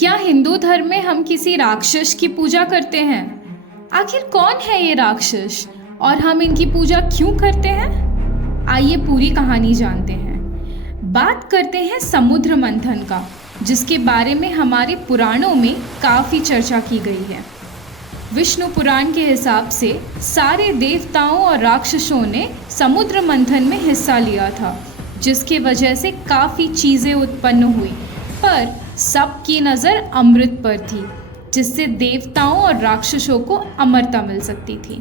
क्या हिंदू धर्म में हम किसी राक्षस की पूजा करते हैं? आखिर कौन है ये राक्षस और हम इनकी पूजा क्यों करते हैं? आइए पूरी कहानी जानते हैं। बात करते हैं समुद्र मंथन का, जिसके बारे में हमारे पुराणों में काफ़ी चर्चा की गई है। विष्णु पुराण के हिसाब से सारे देवताओं और राक्षसों ने समुद्र मंथन में हिस्सा लिया था, जिसके वजह से काफ़ी चीज़ें उत्पन्न हुई, पर सबकी नज़र अमृत पर थी, जिससे देवताओं और राक्षसों को अमरता मिल सकती थी।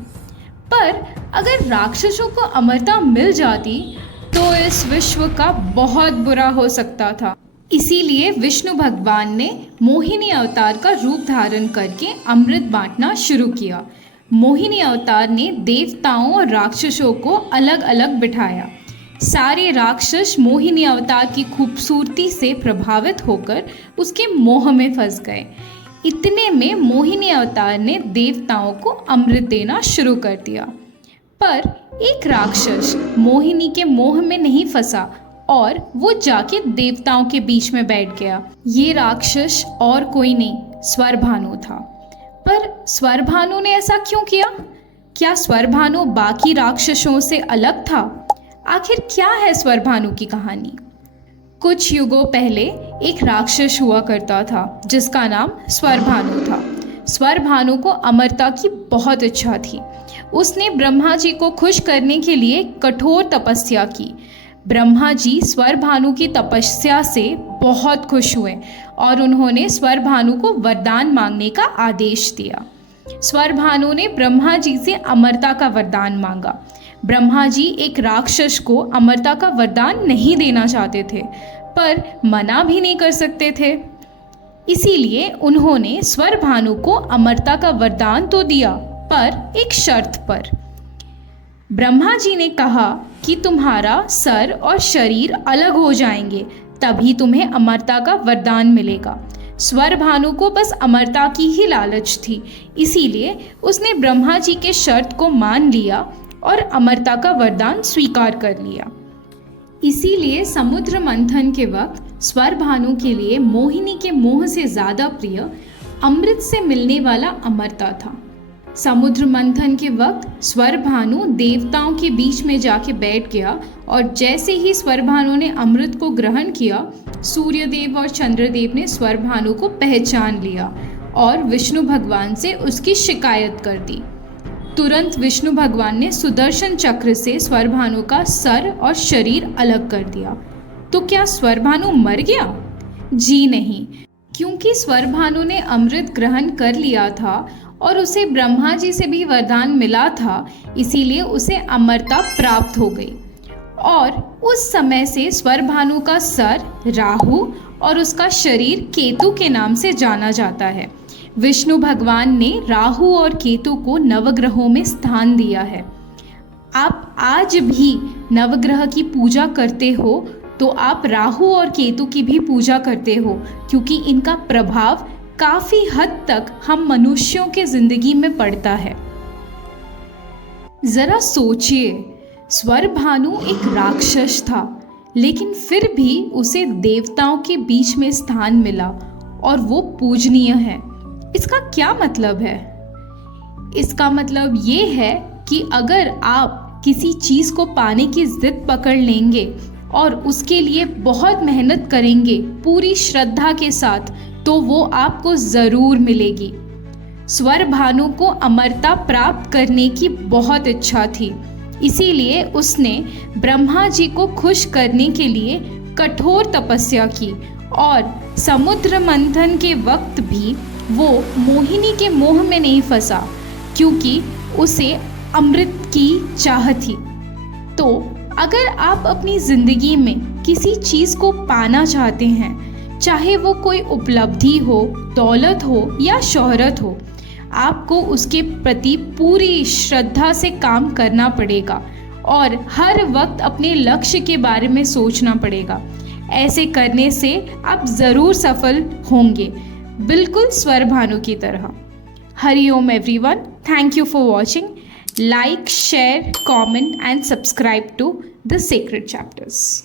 पर अगर राक्षसों को अमरता मिल जाती तो इस विश्व का बहुत बुरा हो सकता था। इसीलिए विष्णु भगवान ने मोहिनी अवतार का रूप धारण करके अमृत बांटना शुरू किया। मोहिनी अवतार ने देवताओं और राक्षसों को अलग अलग बिठाया। सारे राक्षस मोहिनी अवतार की खूबसूरती से प्रभावित होकर उसके मोह में फंस गए। इतने में मोहिनी अवतार ने देवताओं को अमृत देना शुरू कर दिया। पर एक राक्षस मोहिनी के मोह में नहीं फंसा और वो जाके देवताओं के बीच में बैठ गया। ये राक्षस और कोई नहीं, स्वरभानु था। पर स्वरभानु ने ऐसा क्यों किया? क्या स्वरभानु बाकी राक्षसों से अलग था? आखिर क्या है स्वरभानु की कहानी? कुछ युगों पहले एक राक्षस हुआ करता था जिसका नाम स्वरभानु था। स्वरभानु को अमरता की बहुत इच्छा थी। उसने ब्रह्मा जी को खुश करने के लिए कठोर तपस्या की। ब्रह्मा जी स्वरभानु की तपस्या से बहुत खुश हुए और उन्होंने स्वरभानु को वरदान मांगने का आदेश दिया। स्वरभानु ने ब्रह्मा जी से अमरता का वरदान मांगा। ब्रह्मा जी एक राक्षस को अमरता का वरदान नहीं देना चाहते थे, पर मना भी नहीं कर सकते थे। इसीलिए उन्होंने स्वरभानु को अमरता का वरदान तो दिया, पर एक शर्त पर। ब्रह्मा जी ने कहा कि तुम्हारा सर और शरीर अलग हो जाएंगे, तभी तुम्हें अमरता का वरदान मिलेगा। स्वरभानु को बस अमरता की ही लालच थी, इसीलिए उसने ब्रह्मा जी के शर्त को मान लिया और अमरता का वरदान स्वीकार कर लिया। इसीलिए समुद्र मंथन के वक्त स्वरभानु के लिए मोहिनी के मोह से ज़्यादा प्रिय अमृत से मिलने वाला अमरता था। समुद्र मंथन के वक्त स्वरभानु देवताओं के बीच में जाके बैठ गया और जैसे ही स्वरभानु ने अमृत को ग्रहण किया, सूर्यदेव और चंद्रदेव ने स्वरभानु को पहचान लिया और विष्णु भगवान से उसकी शिकायत कर दी। तुरंत विष्णु भगवान ने सुदर्शन चक्र से स्वरभानु का सर और शरीर अलग कर दिया। तो क्या स्वरभानु मर गया? जी नहीं, क्योंकि स्वरभानु ने अमृत ग्रहण कर लिया था और उसे ब्रह्मा जी से भी वरदान मिला था, इसीलिए उसे अमरता प्राप्त हो गई। और उस समय से स्वरभानु का सर राहु और उसका शरीर केतु के नाम से जाना जाता है। विष्णु भगवान ने राहु और केतु को नवग्रहों में स्थान दिया है। आप आज भी नवग्रह की पूजा करते हो तो आप राहु और केतु की भी पूजा करते हो, क्योंकि इनका प्रभाव काफ़ी हद तक हम मनुष्यों के जिंदगी में पड़ता है। ज़रा सोचिए, स्वरभानु एक राक्षस था, लेकिन फिर भी उसे देवताओं के बीच में स्थान मिला और वो पूजनीय है। इसका क्या मतलब है? इसका मतलब ये है कि अगर आप किसी चीज़ को पाने की जिद पकड़ लेंगे और उसके लिए बहुत मेहनत करेंगे पूरी श्रद्धा के साथ, तो वो आपको ज़रूर मिलेगी। स्वरभानु को अमरता प्राप्त करने की बहुत इच्छा थी, इसीलिए उसने ब्रह्मा जी को खुश करने के लिए कठोर तपस्या की और समुद्र मंथन के वक्त भी वो मोहिनी के मोह में नहीं फंसा, क्योंकि उसे अमृत की चाह थी। तो अगर आप अपनी ज़िंदगी में किसी चीज़ को पाना चाहते हैं, चाहे वो कोई उपलब्धि हो, दौलत हो या शोहरत हो, आपको उसके प्रति पूरी श्रद्धा से काम करना पड़ेगा और हर वक्त अपने लक्ष्य के बारे में सोचना पड़ेगा। ऐसे करने से आप ज़रूर सफल होंगे, बिल्कुल स्वरभानु की तरह। Hari Om everyone, thank you for watching. Like, share, comment and subscribe to the sacred chapters.